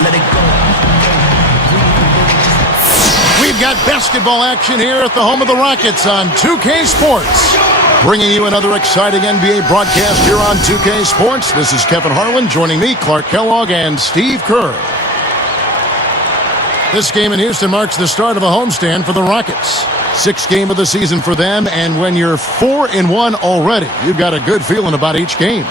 Let it go. We've got basketball action here at the home of the Rockets on 2K Sports. Bringing you another exciting NBA broadcast here on 2K Sports. This is Kevin Harlan. Joining me, Clark Kellogg and Steve Kerr. This game in Houston marks the start of a homestand for the Rockets. Sixth game of the season for them, and when you're 4-1 already, you've got a good feeling about each game.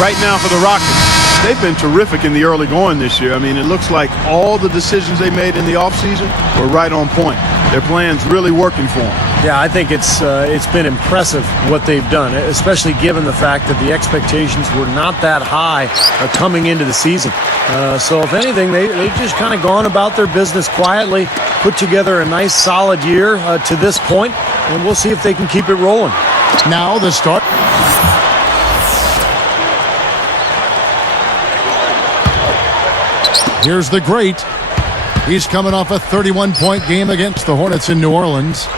Right now for the Rockets, they've been terrific in the early going this year. I mean, it looks like all the decisions they made in the offseason were right on point. Their plan's really working for them. Yeah, I think it's been impressive what they've done, especially given the fact that the expectations were not that high coming into the season. So if anything, they've just kind of gone about their business quietly, put together a nice solid year to this point, and we'll see if they can keep it rolling. Now the start. Here's the great. He's coming off a 31-point game against the Hornets in New Orleans.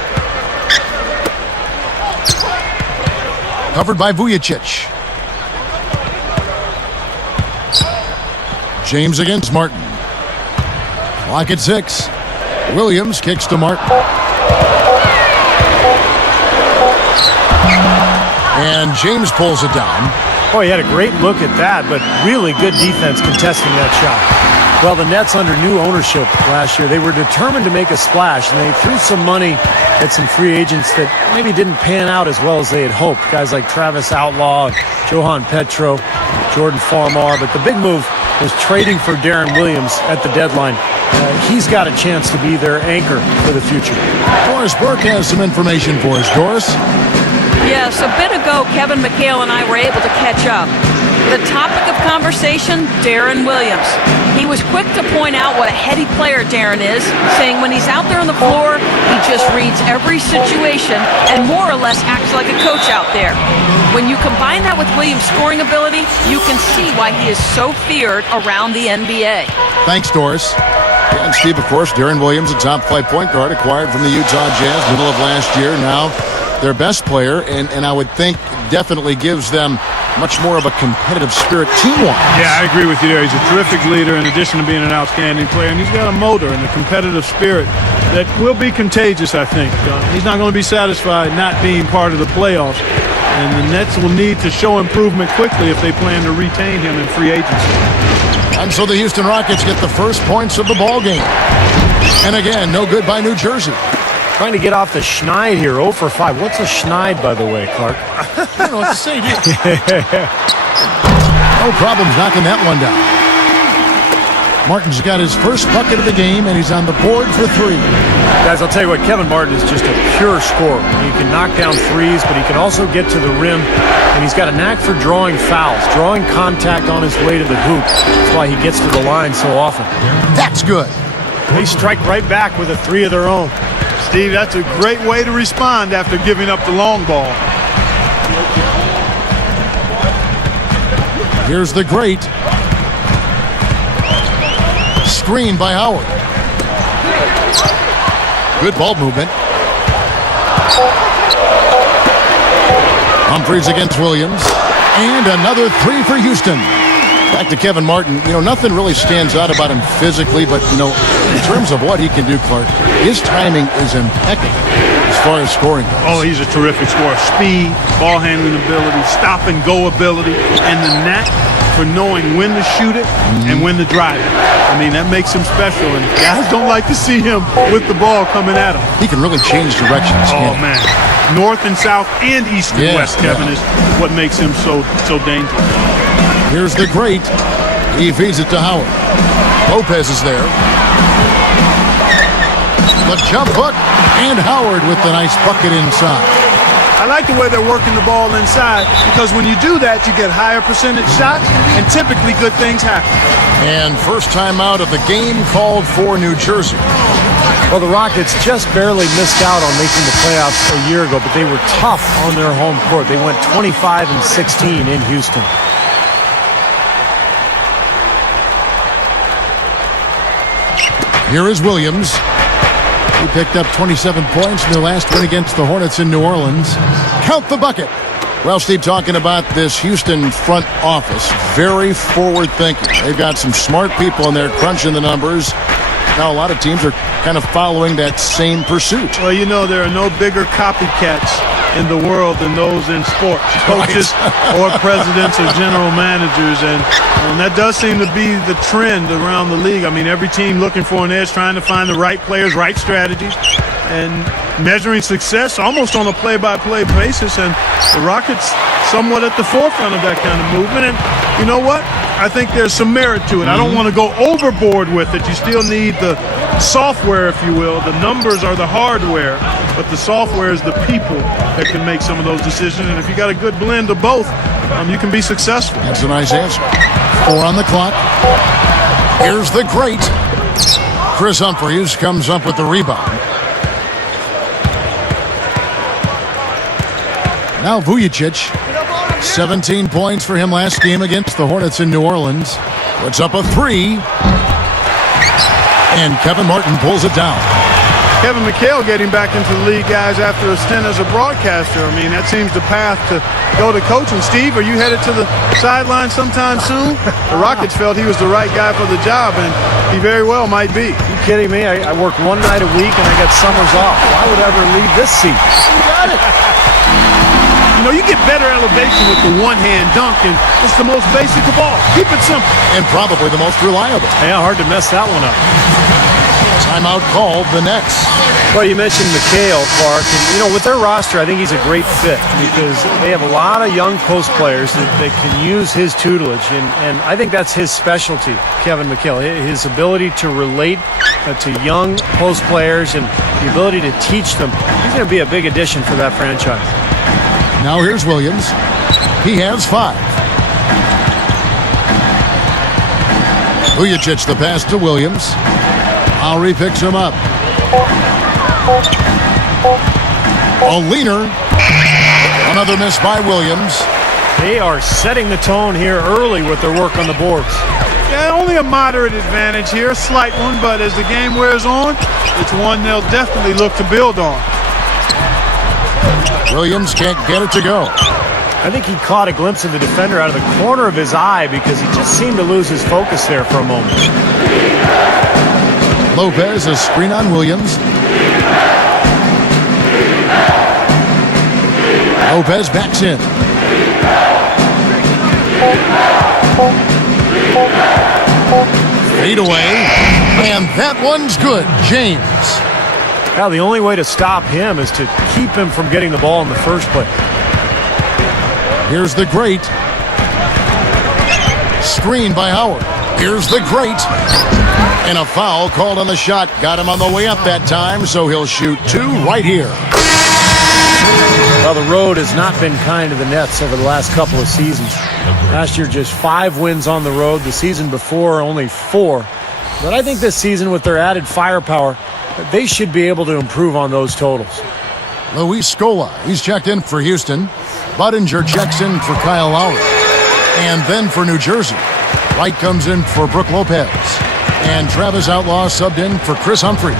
Covered by Vujacic. James against Martin. Clock at 6. Williams kicks to Martin. And James pulls it down. Oh, he had a great look at that, but really good defense contesting that shot. Well, the Nets under new ownership last year, they were determined to make a splash, and they threw some money at some free agents that maybe didn't pan out as well as they had hoped. Guys like Travis Outlaw, Johan Petro, Jordan Farmar. But the big move was trading for Deron Williams at the deadline. He's got a chance to be their anchor for the future. Doris Burke has some information for us. Doris? Yes, a bit ago, Kevin McHale and I were able to catch up. The topic of conversation, Deron Williams. He was quick to point out what a heady player Deron is, saying when he's out there on the floor, he just reads every situation and more or less acts like a coach out there. When you combine that with Williams' scoring ability, you can see why he is so feared around the NBA. Thanks, Doris. And Steve, of course, Deron Williams, a top flight point guard, acquired from the Utah Jazz middle of last year. Now their best player, and I would think definitely gives them much more of a competitive spirit team-wise. Yeah, I agree with you there. He's a terrific leader in addition to being an outstanding player, and he's got a motor and a competitive spirit that will be contagious, I think. He's not going to be satisfied not being part of the playoffs, and the Nets will need to show improvement quickly if they plan to retain him in free agency. And so the Houston Rockets get the first points of the ball game. And again, no good by New Jersey. Trying to get off the schneid here, 0 for 5. What's a schneid, by the way, Clark? I don't know what to say, do you? No problems knocking that one down. Martin's got his first bucket of the game, and he's on the board for 3. Guys, I'll tell you what, Kevin Martin is just a pure scorer. He can knock down threes, but he can also get to the rim, and he's got a knack for drawing fouls, drawing contact on his way to the hoop. That's why he gets to the line so often. That's good. They strike right back with a 3 of their own. Steve, that's a great way to respond after giving up the long ball. Here's the great. Screen by Howard. Good ball movement. Humphries against Williams. And another 3 for Houston. Back to Kevin Martin. Nothing really stands out about him physically, but, in terms of what he can do, Clark, his timing is impeccable as far as scoring goes. Oh, he's a terrific scorer. Speed, ball handling ability, stop and go ability, and the knack for knowing when to shoot it and when to drive it. I mean, that makes him special, and guys don't like to see him with the ball coming at him. He can really change directions. Oh, man. North and south and east and west, Kevin, is what makes him so dangerous. Here's the great. He feeds it to Howard. Lopez is there. The jump hook, and Howard with the nice bucket inside. I like the way they're working the ball inside, because when you do that, you get higher percentage shots, and typically good things happen. And first time out of the game called for New Jersey. Well, the Rockets just barely missed out on making the playoffs a year ago, but they were tough on their home court. They went 25-16 in Houston. Here is Williams. He picked up 27 points in their last win against the Hornets in New Orleans. Count the bucket. Well, Steve, talking about this Houston front office, very forward thinking. They've got some smart people in there crunching the numbers. Now, a lot of teams are kind of following that same pursuit. Well, you know, there are no bigger copycats in the world than those in sports, coaches or presidents or general managers. And that does seem to be the trend around the league. I mean, every team looking for an edge, trying to find the right players, right strategies, and measuring success almost on a play-by-play basis. And the Rockets somewhat at the forefront of that kind of movement. And you know what? I think there's some merit to it. I don't want to go overboard with it. You still need the software, if you will. The numbers are the hardware, but the software is the people that can make some of those decisions. And if you got a good blend of both, you can be successful. That's a nice answer. 4 on the clock. Here's the great Chris Humphries comes up with the rebound. Now Vujicic. 17 points for him last game against the Hornets in New Orleans. Puts up a 3. And Kevin Martin pulls it down. Kevin McHale getting back into the league, guys, after a stint as a broadcaster. I mean, that seems the path to go to coaching. Steve, are you headed to the sideline sometime soon? The Rockets felt he was the right guy for the job, and he very well might be. You kidding me? I work one night a week and I got summers off. Why would I ever leave this seat? You got it. You know, you get better elevation with the one-hand dunk, and it's the most basic of all. Keep it simple. And probably the most reliable. Yeah, hard to mess that one up. Timeout called the Nets. Well, you mentioned McHale, Clark, and you know, with their roster, I think he's a great fit because they have a lot of young post players that can use his tutelage, and I think that's his specialty, Kevin McHale, his ability to relate to young post players and the ability to teach them. He's going to be a big addition for that franchise. Now here's Williams. He has 5. Vujicic the pass to Williams. Lowry picks him up. A leaner. Another miss by Williams. They are setting the tone here early with their work on the boards. Yeah, only a moderate advantage here, a slight one, but as the game wears on, it's one they'll definitely look to build on. Williams can't get it to go. I think he caught a glimpse of the defender out of the corner of his eye because he just seemed to lose his focus there for a moment. Lopez, a screen on Williams. Lopez backs in. Fade away. And that one's good. James. Now, the only way to stop him is to keep him from getting the ball in the first place. Here's the great. Screen by Howard. Here's the great. And a foul called on the shot. Got him on the way up that time, so he'll shoot 2 right here. Well, the road has not been kind to the Nets over the last couple of seasons. Last year, just 5 wins on the road. The season before, only 4. But I think this season, with their added firepower, they should be able to improve on those totals. Luis Scola, he's checked in for Houston. Budinger checks in for Kyle Lowry. And then for New Jersey, Wright comes in for Brook Lopez. And Travis Outlaw subbed in for Chris Humphries.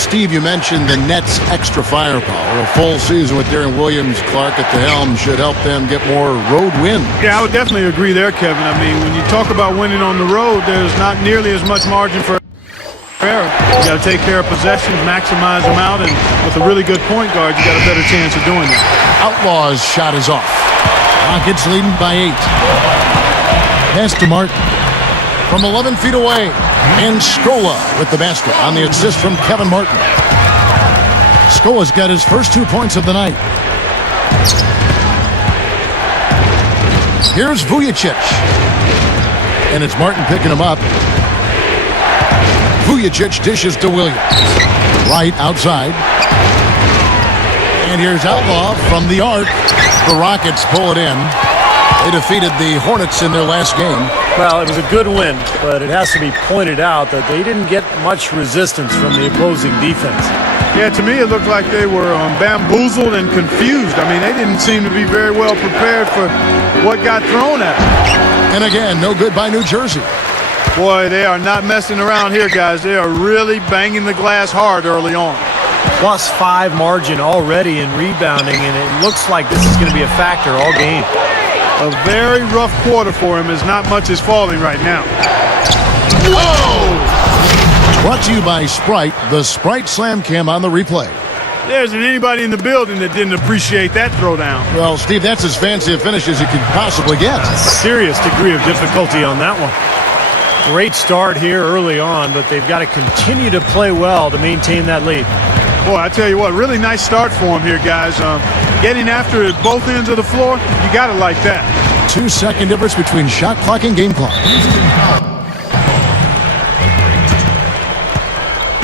Steve, you mentioned the Nets' extra firepower. A full season with Deron Williams, Clark at the helm should help them get more road wins. Yeah, I would definitely agree there, Kevin. I mean, when you talk about winning on the road, there's not nearly as much margin for error. You got to take care of possessions, maximize them out, and with a really good point guard, you got a better chance of doing that. Outlaw's shot is off. Rockets leading by 8. Pass to Martin from 11 feet away. And Scola with the basket on the assist from Kevin Martin. Scola's got his first 2 points of the night. Here's Vujicic. And it's Martin picking him up. Vujicic dishes to Williams. Right outside. And here's Outlaw from the arc. The Rockets pull it in. They defeated the Hornets in their last game. Well, it was a good win, but it has to be pointed out that they didn't get much resistance from the opposing defense. Yeah, to me it looked like they were bamboozled and confused. I mean, they didn't seem to be very well prepared for what got thrown at them. And again, no good by New Jersey. Boy, they are not messing around here, guys. They are really banging the glass hard early on. +5 margin already in rebounding, and it looks like this is going to be a factor all game. A very rough quarter for him as not much is falling right now. Whoa! Brought to you by Sprite, the Sprite Slam Cam on the replay. There isn't anybody in the building that didn't appreciate that throwdown. Well, Steve, that's as fancy a finish as you could possibly get. A serious degree of difficulty on that one. Great start here early on, but they've got to continue to play well to maintain that lead. Boy, I tell you what, really nice start for him here, guys. Getting after it at both ends of the floor, you got to like that. 2-second difference between shot clock and game clock.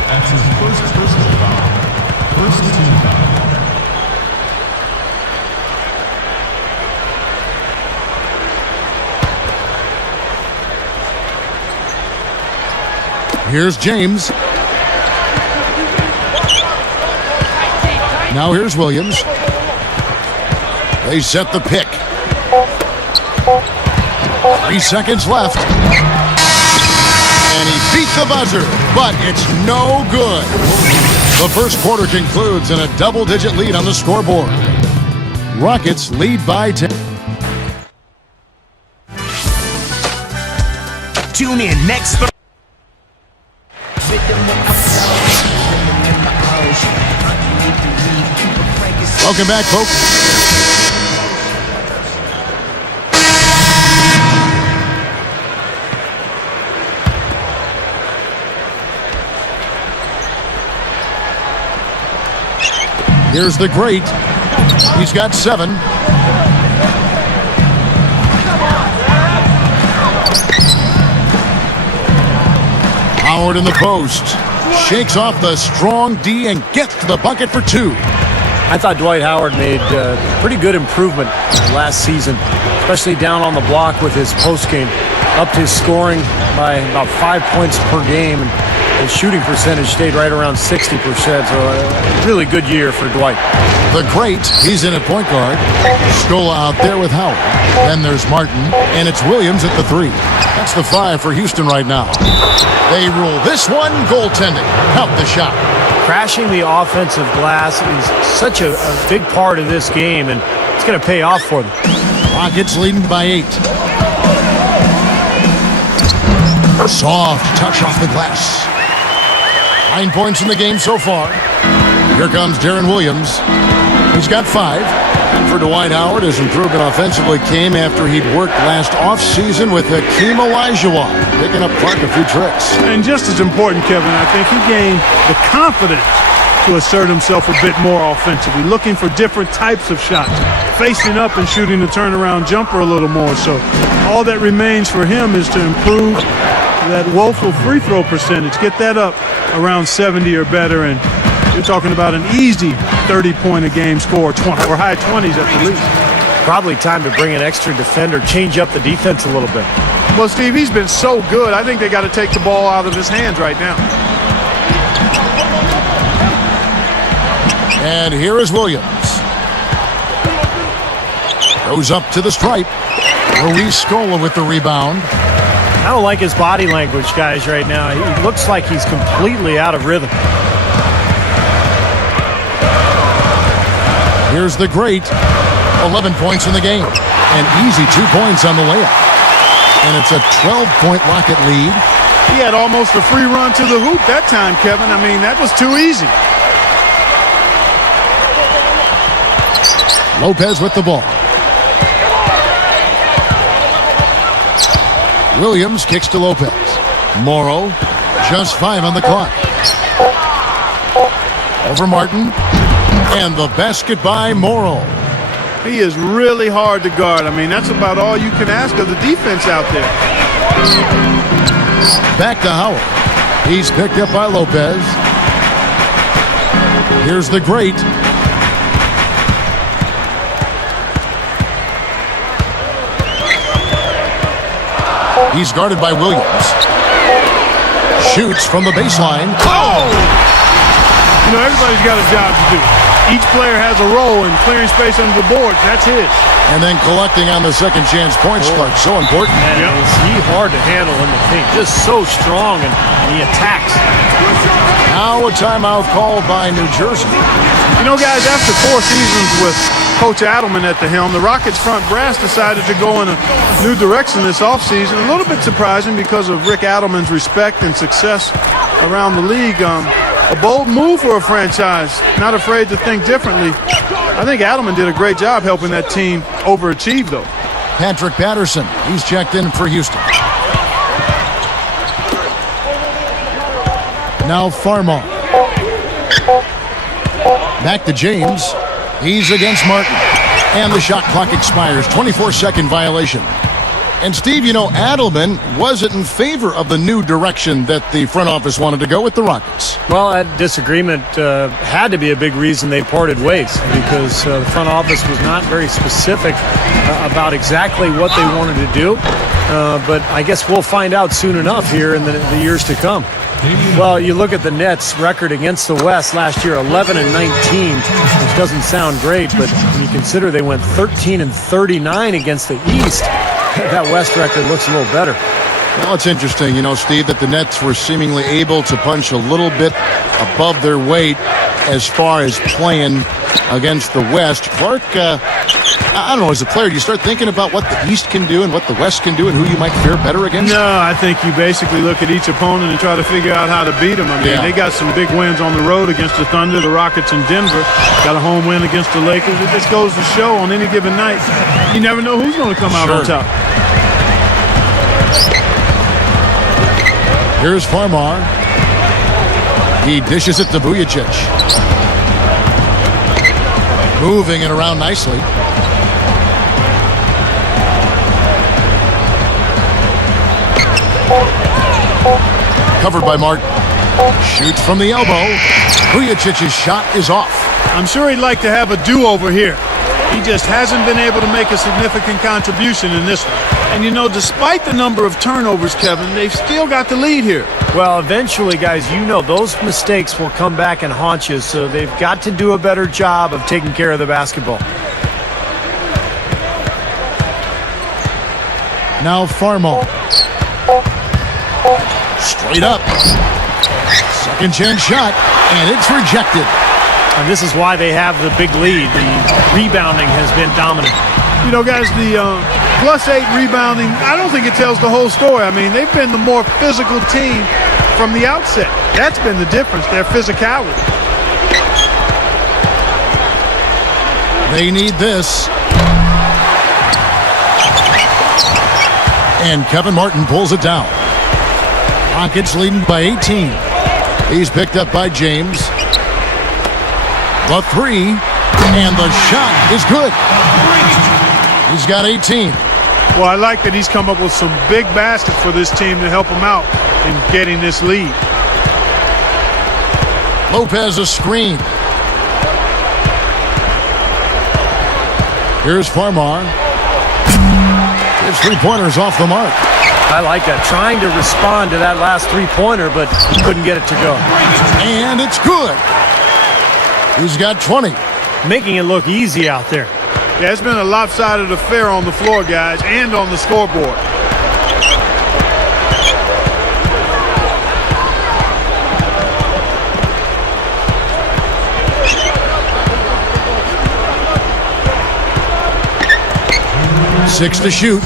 That's his first personal foul. First team foul. Here's James. Now here's Williams. They set the pick. 3 seconds left. And he beat the buzzer, but it's no good. The first quarter concludes in a double-digit lead on the scoreboard. Rockets lead by 10. Tune in next Thursday. Welcome back, folks. Here's the great. He's got 7. Howard in the post. Shakes off the strong D and gets to the bucket for 2. I thought Dwight Howard made pretty good improvement last season, especially down on the block with his post game. Upped his scoring by about 5 points per game, and his shooting percentage stayed right around 60%. So a really good year for Dwight. The great, he's in at point guard. Scola out there with Howard. Then there's Martin, and it's Williams at the 3. That's the 5 for Houston right now. They rule this one goaltending. Help the shot. Crashing the offensive glass is such a big part of this game, and it's going to pay off for them. Rockets leading by 8. Soft touch off the glass. 9 points in the game so far. Here comes Deron Williams. He's got 5. And for Dwight Howard, his improvement offensively came after he'd worked last offseason with Hakeem Olajuwon, picking up Clark a few tricks. And just as important, Kevin, I think he gained the confidence to assert himself a bit more offensively, looking for different types of shots, facing up and shooting the turnaround jumper a little more. So all that remains for him is to improve that woeful free throw percentage, get that up around 70 or better, and you're talking about an easy 30-point-a-game score, 20 or high 20s at the least. Probably time to bring an extra defender, change up the defense a little bit. Well, Steve, he's been so good. I think they got to take the ball out of his hands right now. And here is Williams. Goes up to the stripe. Luis Scola with the rebound. I don't like his body language, guys, right now. He looks like he's completely out of rhythm. Here's the great. 11 points in the game. And easy 2 points on the layup. And it's a 12-point Rocket lead. He had almost a free run to the hoop that time, Kevin. I mean, that was too easy. Lopez with the ball. Williams kicks to Lopez. Morrow, just 5 on the clock. Over Martin. And the basket by Morrow. He is really hard to guard. I mean, that's about all you can ask of the defense out there. Back to Howard. He's picked up by Lopez. Here's the great. He's guarded by Williams. Shoots from the baseline. Oh! You know, everybody's got a job to do. Each player has a role in clearing space under the boards. That's his. And then collecting on the second chance points card. So important. Man, is he hard to handle in the paint. Just so strong, and he attacks. Now a timeout called by New Jersey. You know, guys, after 4 seasons with Coach Adelman at the helm, the Rockets front brass decided to go in a new direction this offseason. A little bit surprising because of Rick Adelman's respect and success around the league. A bold move for a franchise, not afraid to think differently. I think Adelman did a great job helping that team overachieve, though. Patrick Patterson, he's checked in for Houston. Now Farmar. Back to James. He's against Martin. And the shot clock expires. 24-second violation. And Steve, you know, Adelman wasn't in favor of the new direction that the front office wanted to go with the Rockets. Well, that disagreement had to be a big reason they parted ways, because the front office was not very specific about exactly what they wanted to do. But I guess we'll find out soon enough here in the years to come. Well, you look at the Nets' record against the West last year, 11-19, which doesn't sound great, but when you consider they went 13-39 against the East, that West record looks a little better. Well, it's interesting, you know, Steve, that the Nets were seemingly able to punch a little bit above their weight as far as playing against the West. Clark, I don't know, as a player, do you start thinking about what the East can do and what the West can do and who you might fare better against? No, I think you basically look at each opponent and try to figure out how to beat them. I mean, they got some big wins on the road against the Thunder, the Rockets, and Denver. Got a home win against the Lakers. It just goes to show on any given night, you never know who's going to come out on top. Here's Farmar. He dishes it to Vujacic. Moving it around nicely. Covered by Martin. Shoots from the elbow. Vujacic's shot is off. I'm sure he'd like to have a do-over here. He just hasn't been able to make a significant contribution in this one. And, you know, despite the number of turnovers, Kevin, they've still got the lead here. Well, eventually, guys, you know those mistakes will come back and haunt you, so they've got to do a better job of taking care of the basketball. Now Farmar. Straight up. Second chance shot, and it's rejected. And this is why they have the big lead. The rebounding has been dominant. You know, guys, the +8 rebounding, I don't think it tells the whole story. I mean, they've been the more physical team from the outset. That's been the difference, their physicality. They need this. And Kevin Martin pulls it down. Rockets leading by 18. He's picked up by James. The three, and the shot is good. He's got 18. Well, I like that he's come up with some big baskets for this team to help him out in getting this lead. Lopez a screen. Here's Farmar. His three-pointer's off the mark. I like that. Trying to respond to that last three-pointer, but he couldn't get it to go. And it's good. He's got 20. Making it look easy out there. Yeah, it's been a lopsided affair on the floor, guys, and on the scoreboard. Six to shoot.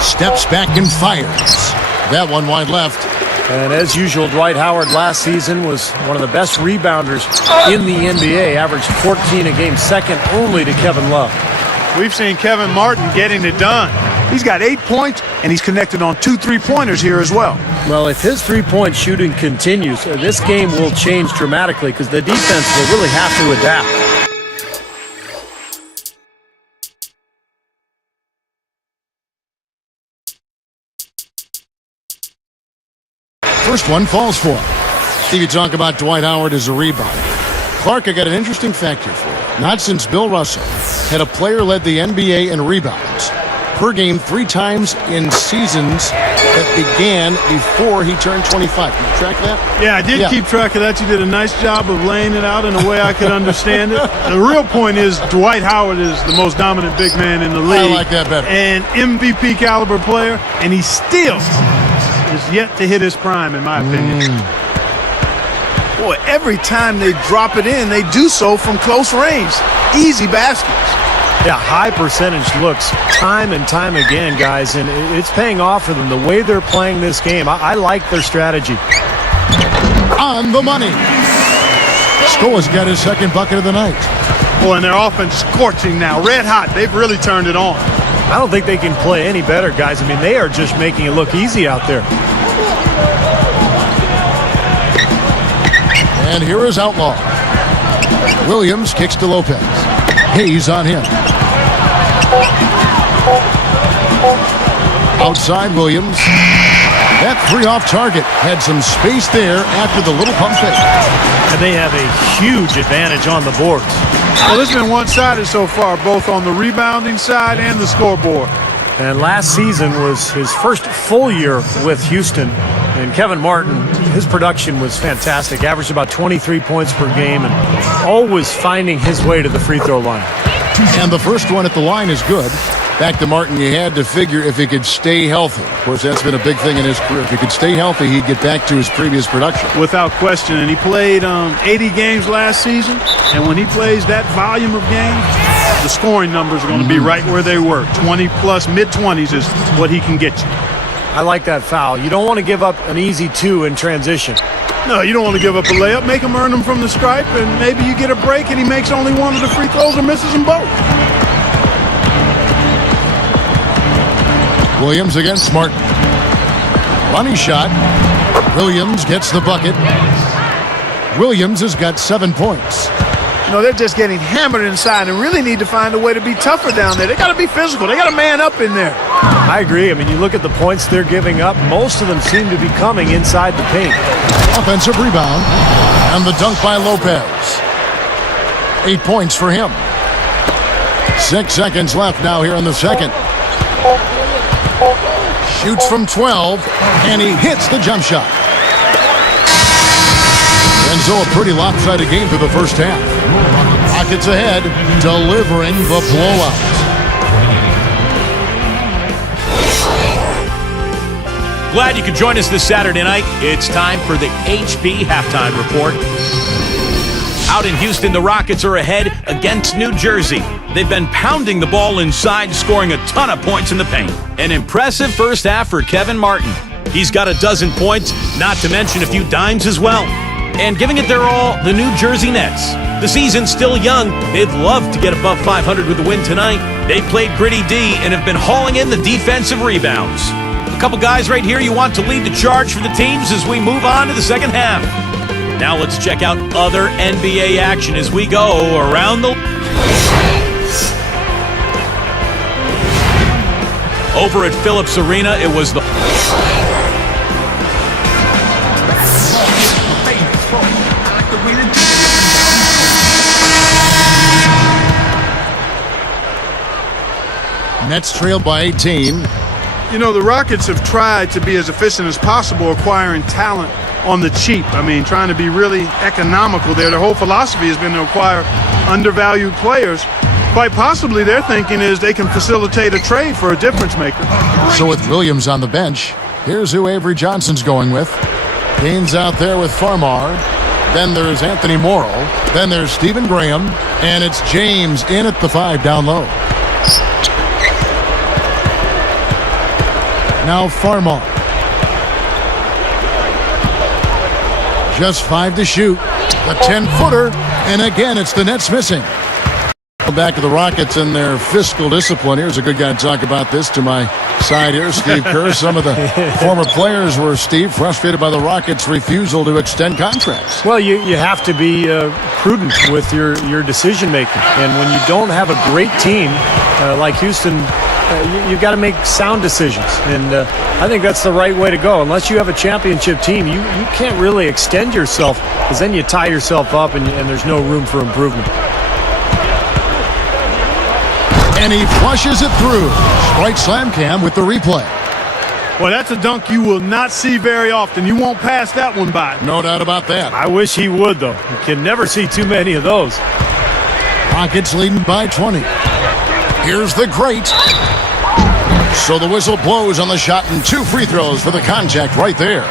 Steps back and fires. That one wide left. And as usual, Dwight Howard last season was one of the best rebounders in the NBA, averaged 14 a game, second only to Kevin Love. We've seen Kevin Martin getting it done. He's got 8 points, and he's connected on 2 3-pointers here as well. Well, if his three-point shooting continues, this game will change dramatically because the defense will really have to adapt. First one falls for him. Steve, you talk about Dwight Howard as a rebounder. Clark, I got an interesting fact here for you. Not since Bill Russell had a player led the NBA in rebounds per game 3 times in seasons that began before he turned 25. Can you track that? Yeah, I did keep track of that. You did a nice job of laying it out in a way I could understand it. The real point is Dwight Howard is the most dominant big man in the league. I like that better. And MVP caliber player, and he still is yet to hit his prime, in my opinion. Boy, every time they drop it in, they do so from close range. Easy baskets. Yeah, high percentage looks time and time again, guys, and it's paying off for them. The way they're playing this game, I like their strategy. On the money. Scoa's got his second bucket of the night. Boy, and their offense scorching now. Red hot. They've really turned it on. I don't think they can play any better, guys. I mean, they are just making it look easy out there. And here is Outlaw. Williams kicks to Lopez. Hayes on him. Outside Williams. That three off target had some space there after the little pump fake. And they have a huge advantage on the boards. Well, it's been one-sided so far, both on the rebounding side and the scoreboard. And last season was his first full year with Houston. And Kevin Martin, his production was fantastic. Averaged about 23 points per game and always finding his way to the free throw line. And the first one at the line is good. Back to Martin, you had to figure if he could stay healthy. Of course, that's been a big thing in his career. If he could stay healthy, he'd get back to his previous production. Without question. And he played 80 games last season. And when he plays that volume of games, the scoring numbers are going to be right where they were. 20-plus, mid-20s is what he can get you. I like that foul. You don't want to give up an easy two in transition. No, you don't want to give up a layup. Make him earn them from the stripe, and maybe you get a break and he makes only one of the free throws or misses them both. Williams against Martin. Running shot. Williams gets the bucket. Williams has got 7 points. You know, they're just getting hammered inside and really need to find a way to be tougher down there. They got to be physical. They got to man up in there. I agree. I mean, you look at the points they're giving up, most of them seem to be coming inside the paint. Offensive rebound. And the dunk by Lopez. 8 points for him. 6 seconds left now here in the second. Shoots from 12, and he hits the jump shot. And so a pretty lopsided game for the first half. Rockets ahead, delivering the blowout. Glad you could join us this Saturday night. It's time for the HB Halftime Report. Out in Houston, the Rockets are ahead against New Jersey. They've been pounding the ball inside, scoring a ton of points in the paint. An impressive first half for Kevin Martin. He's got a dozen points, not to mention a few dimes as well. And giving it their all, the New Jersey Nets. The season's still young. They'd love to get above 500 with a win tonight. They played gritty D and have been hauling in the defensive rebounds. A couple guys right here you want to lead the charge for the teams as we move on to the second half. Now let's check out other NBA action as we go around the... Over at Phillips Arena, it was the... Nets trailed by 18. You know, the Rockets have tried to be as efficient as possible acquiring talent on the cheap. I mean, trying to be really economical there. Their whole philosophy has been to acquire undervalued players. Quite possibly their thinking is they can facilitate a trade for a difference maker. So with Williams on the bench, here's who Avery Johnson's going with. Gaines out there with Farmar. Then there's Anthony Morrow. Then there's Stephen Graham. And it's James in at the 5 down low. Now Farmar. Just 5 to shoot. A 10-footer. And again, it's the Nets missing. Back to the Rockets and their fiscal discipline. Here's a good guy to talk about this to my side here, Steve Kerr. Some of the former players were, Steve, frustrated by the Rockets' refusal to extend contracts. Well, you have to be prudent with your decision making. And when you don't have a great team like Houston, you've got to make sound decisions. And I think that's the right way to go. Unless you have a championship team, you can't really extend yourself, because then you tie yourself up and there's no room for improvement. And he flushes it through. Strike slam cam with the replay. Well, that's a dunk you will not see very often. You won't pass that one by. No doubt about that. I wish he would, though. You can never see too many of those. Rockets leading by 20. Here's the great. So the whistle blows on the shot and 2 free throws for the contact right there.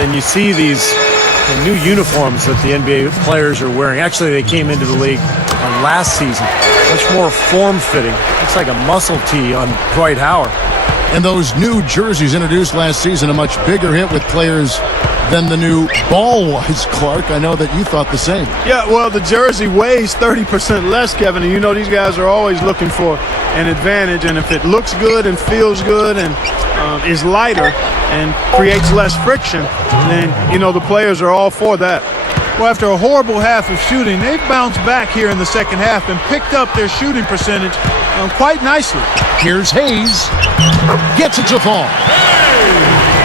And you see these new uniforms that the NBA players are wearing. Actually, they came into the league last season. Much more form-fitting. Looks like a muscle tee on Dwight Howard. And those new jerseys introduced last season, a much bigger hit with players than the new ball was, Clark. I know that you thought the same. Yeah, well, the jersey weighs 30% less, Kevin, and you know these guys are always looking for an advantage, and if it looks good and feels good and is lighter and creates less friction, then, you know, the players are all for that. Well, after a horrible half of shooting, they've bounced back here in the second half and picked up their shooting percentage quite nicely. Here's Hayes. Gets it to fall.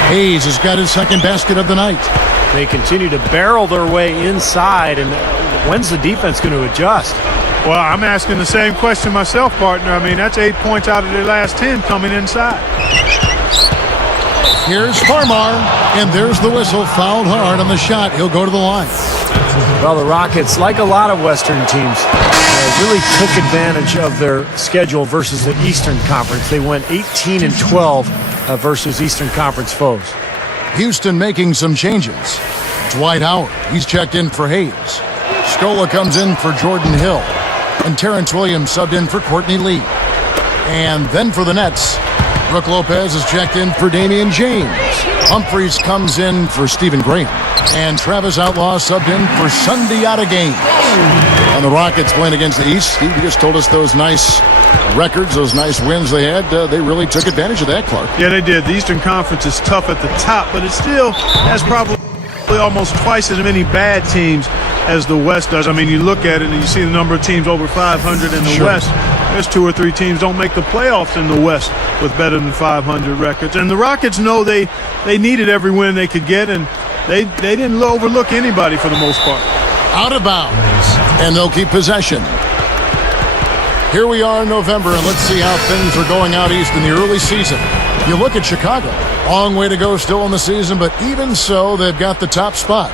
Hayes has got his second basket of the night. They continue to barrel their way inside, and when's the defense going to adjust? Well, I'm asking the same question myself, partner. I mean, that's 8 points out of their last 10 coming inside. Here's Farmar, and there's the whistle. Fouled hard on the shot. He'll go to the line. Well, the Rockets, like a lot of Western teams, really took advantage of their schedule versus the Eastern Conference. They went 18-12 versus Eastern Conference foes. Houston making some changes. Dwight Howard, he's checked in for Hayes. Scola comes in for Jordan Hill. And Terrence Williams subbed in for Courtney Lee. And then for the Nets, Brook Lopez is checked in for Damian James. Humphreys comes in for Stephen Graham. And Travis Outlaw subbed in for Sundiata Gaines. And the Rockets playing against the East. Steve, you just told us those nice records, those nice wins they had. They really took advantage of that, Clark. Yeah, they did. The Eastern Conference is tough at the top, but it still has probably almost twice as many bad teams as the West does. I mean, you look at it and you see the number of teams over 500 in the West. There's 2 or 3 teams don't make the playoffs in the West with better than 500 records. And the Rockets know they needed every win they could get, and they didn't overlook anybody for the most part. Out of bounds, and they'll keep possession. Here we are in November, and let's see how things are going out east in the early season. You look at Chicago, long way to go still in the season, but even so, they've got the top spot.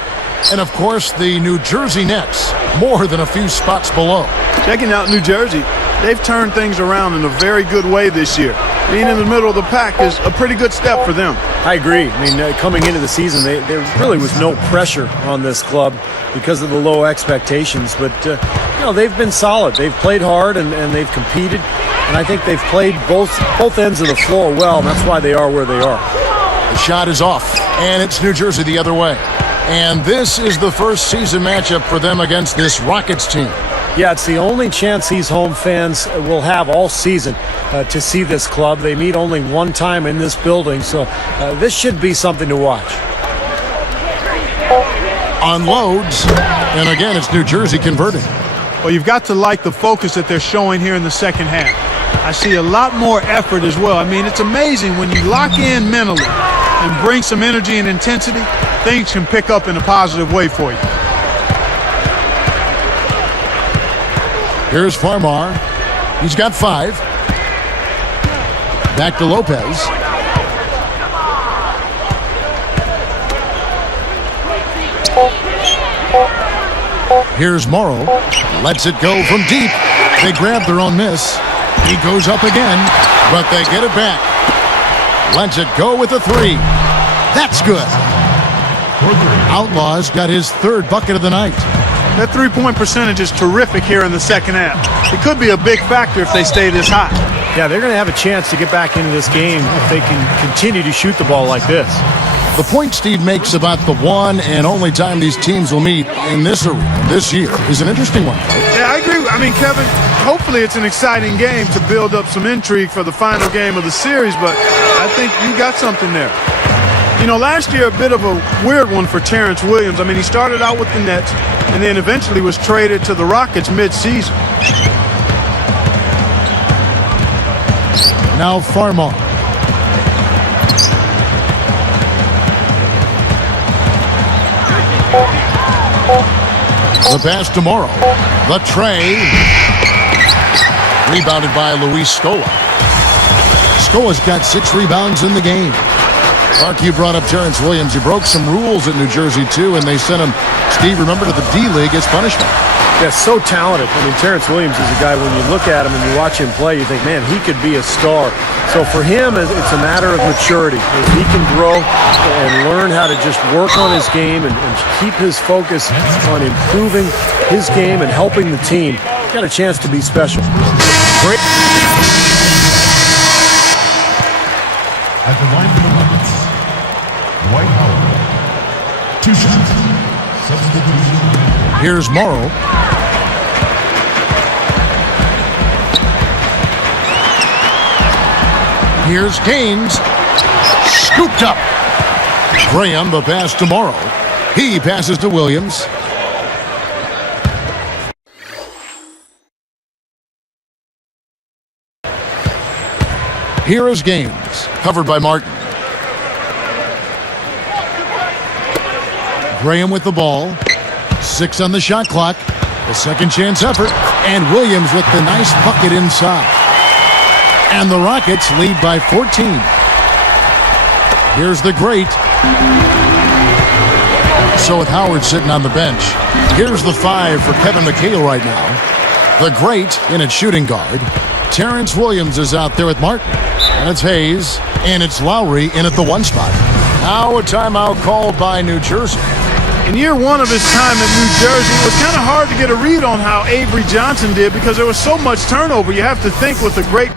And, of course, the New Jersey Nets, more than a few spots below. Checking out New Jersey, they've turned things around in a very good way this year. Being in the middle of the pack is a pretty good step for them. I agree. I mean, coming into the season, there really was no pressure on this club because of the low expectations. But, you know, they've been solid. They've played hard, and they've competed. And I think they've played both ends of the floor well, and that's why they are where they are. The shot is off, and it's New Jersey the other way. And this is the first season matchup for them against this Rockets team. Yeah, it's the only chance these home fans will have all season to see this club. They meet only one time in this building, so this should be something to watch. Unloads, and again, it's New Jersey converting. Well, you've got to like the focus that they're showing here in the second half. I see a lot more effort as well. I mean, it's amazing when you lock in mentally and bring some energy and intensity, things can pick up in a positive way for you. Here's Farmar. He's got 5. Back to Lopez. Here's Morrow. Lets it go from deep. They grab their own miss. He goes up again, but they get it back. Lets it go with a 3. That's good. Outlaw's got his 3rd bucket of the night. That three-point percentage is terrific here in the second half. It could be a big factor if they stay this hot. Yeah, they're going to have a chance to get back into this game if they can continue to shoot the ball like this. The point Steve makes about the one and only time these teams will meet in this arena this year is an interesting one. Yeah, I agree. I mean, Kevin, hopefully it's an exciting game to build up some intrigue for the final game of the series, but I think you got something there. You know, last year, a bit of a weird one for Terrence Williams. I mean, he started out with the Nets and then eventually was traded to the Rockets mid-season. Now Farmar. The pass to Morrow. The tray. Rebounded by Luis Scola. Scoa's got 6 rebounds in the game. Mark, you brought up Terrence Williams. He broke some rules at New Jersey, too, and they sent him, Steve, remember, to the D-League as punishment. Yeah, so talented. I mean, Terrence Williams is a guy, when you look at him and you watch him play, you think, man, he could be a star. So for him, it's a matter of maturity. If he can grow and learn how to just work on his game and keep his focus on improving his game and helping the team, he's got a chance to be special. Great. At the line for the Nuggets, Dwight Howard. 2 shots. Substitution. Here's Morrow. Here's Haynes. Scooped up. Graham, the pass to Morrow. He passes to Williams. Here is Gaines, covered by Martin. Graham with the ball. 6 on the shot clock. The second chance effort. And Williams with the nice bucket inside. And the Rockets lead by 14. Here's the great. So with Howard sitting on the bench, here's the 5 for Kevin McHale right now. The great in at shooting guard. Terrence Williams is out there with Martin. And it's Hayes. And it's Lowry in at the 1 spot. Now a timeout called by New Jersey. In year 1 of his time in New Jersey, it was kind of hard to get a read on how Avery Johnson did because there was so much turnover. You have to think with the great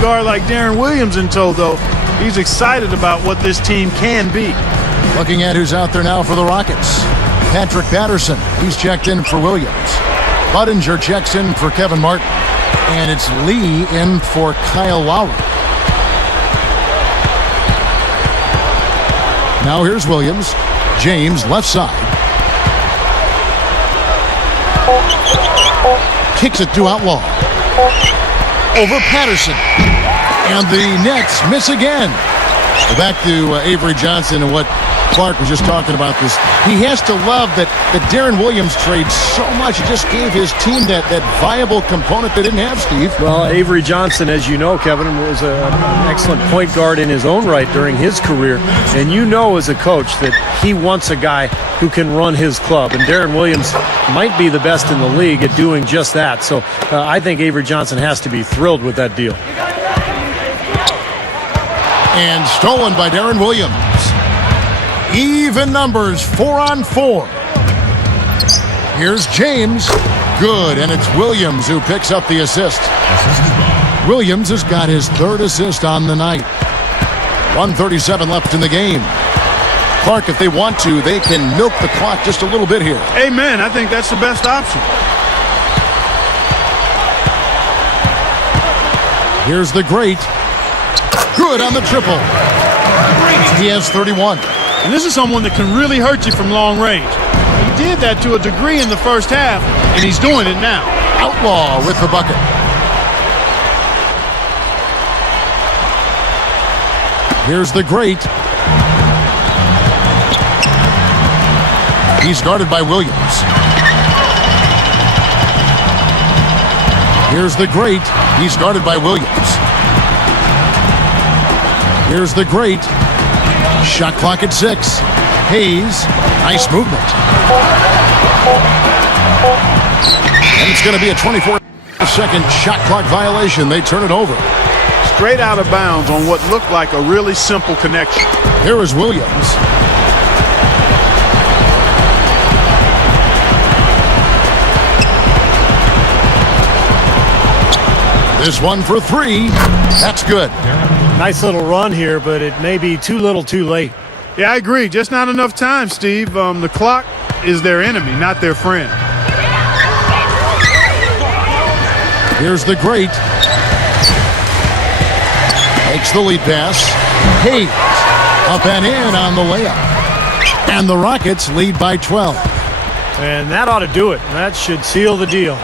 guard like Deron Williams in tow, though. He's excited about what this team can be. Looking at who's out there now for the Rockets. Patrick Patterson, he's checked in for Williams. Budinger checks in for Kevin Martin. And it's Lee in for Kyle Lowry. Now here's Williams. James, left side. Kicks it to Outlaw. Over Patterson. And the Nets miss again. Back to Avery Johnson and what Clark was just talking about this. He has to love that Deron Williams trade so much. It just gave his team that viable component they didn't have, Steve. Well, Avery Johnson, as you know, Kevin, was an excellent point guard in his own right during his career. And you know as a coach that he wants a guy who can run his club. And Deron Williams might be the best in the league at doing just that. So I think Avery Johnson has to be thrilled with that deal. And stolen by Deron Williams. Even numbers, 4-on-4. Here's James. Good, and it's Williams who picks up the assist. Williams has got his third assist on the night. 1:37 left in the game. Clark, if they want to, they can milk the clock just a little bit here. Amen. I think that's the best option. Here's the great. Good on the triple. He has 31. And this is someone that can really hurt you from long range. He did that to a degree in the first half, and he's doing it now. Outlaw with the bucket. Here's the great. He's guarded by Williams. Here's the great. He's guarded by Williams. Here's the great. Shot clock at 6. Hayes. Nice movement. And it's going to be a 24-second shot clock violation. They turn it over. Straight out of bounds on what looked like a really simple connection. Here is Williams. This one for 3. That's good. Nice little run here, but it may be too little too late. Yeah, I agree. Just not enough time, Steve. The clock is their enemy, not their friend. Here's the great. Takes the lead pass. Hayes up and in on the layup. And the Rockets lead by 12. And that ought to do it. That should seal the deal.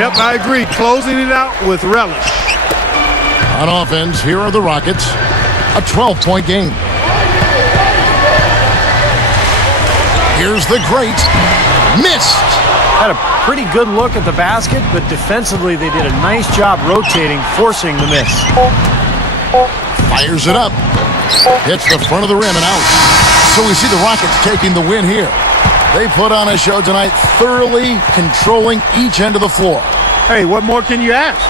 Yep, I agree. Closing it out with relish. On offense, here are the Rockets. A 12-point game. Here's the great. Missed. Had a pretty good look at the basket, but defensively they did a nice job rotating, forcing the miss. Fires it up. Hits the front of the rim and out. So we see the Rockets taking the win here. They put on a show tonight, thoroughly controlling each end of the floor. Hey, what more can you ask?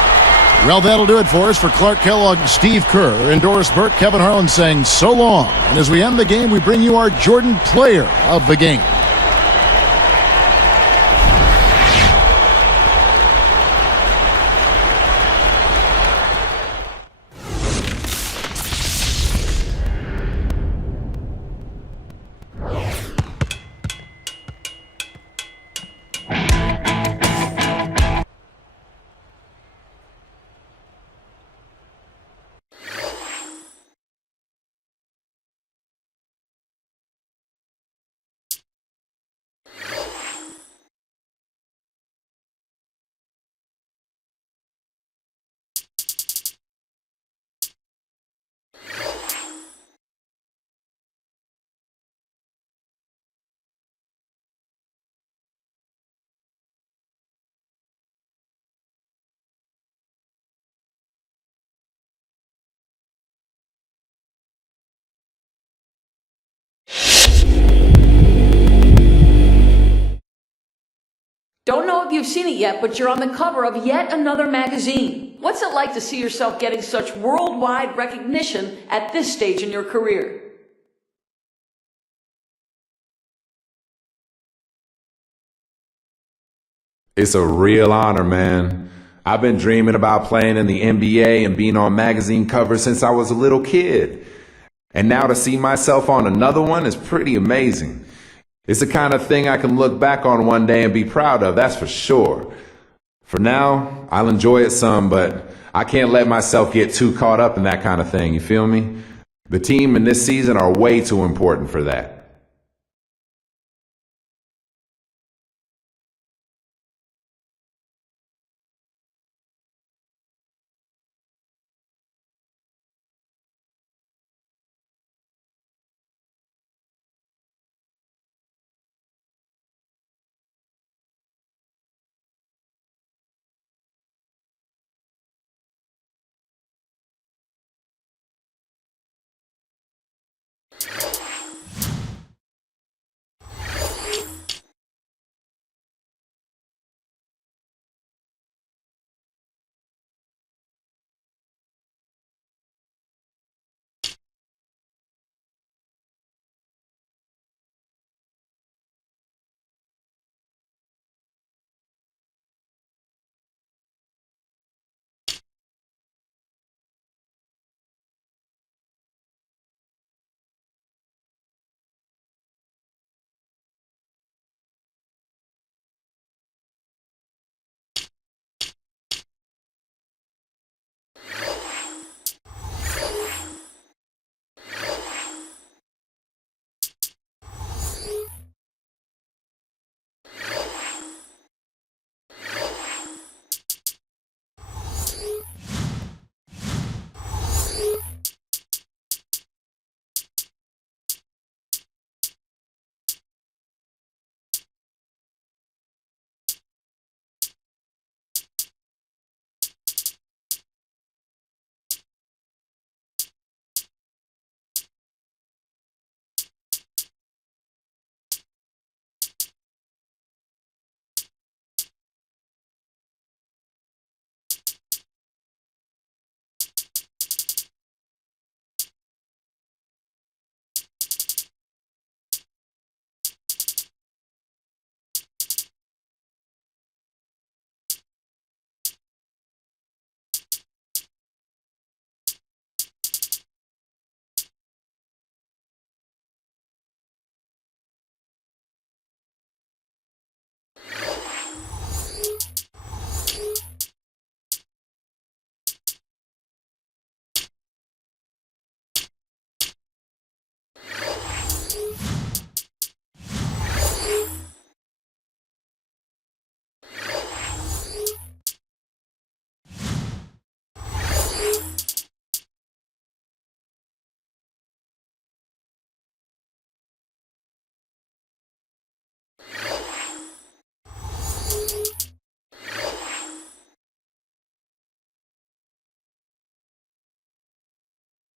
Well, that'll do it for us. For Clark Kellogg, Steve Kerr, and Doris Burke, Kevin Harlan saying so long. And as we end the game, we bring you our Jordan Player of the Game. Don't know if you've seen it yet, but you're on the cover of yet another magazine. What's it like to see yourself getting such worldwide recognition at this stage in your career? It's a real honor, man. I've been dreaming about playing in the NBA and being on magazine covers since I was a little kid. And now to see myself on another one is pretty amazing. It's the kind of thing I can look back on one day and be proud of, that's for sure. For now, I'll enjoy it some, but I can't let myself get too caught up in that kind of thing, you feel me? The team and this season are way too important for that.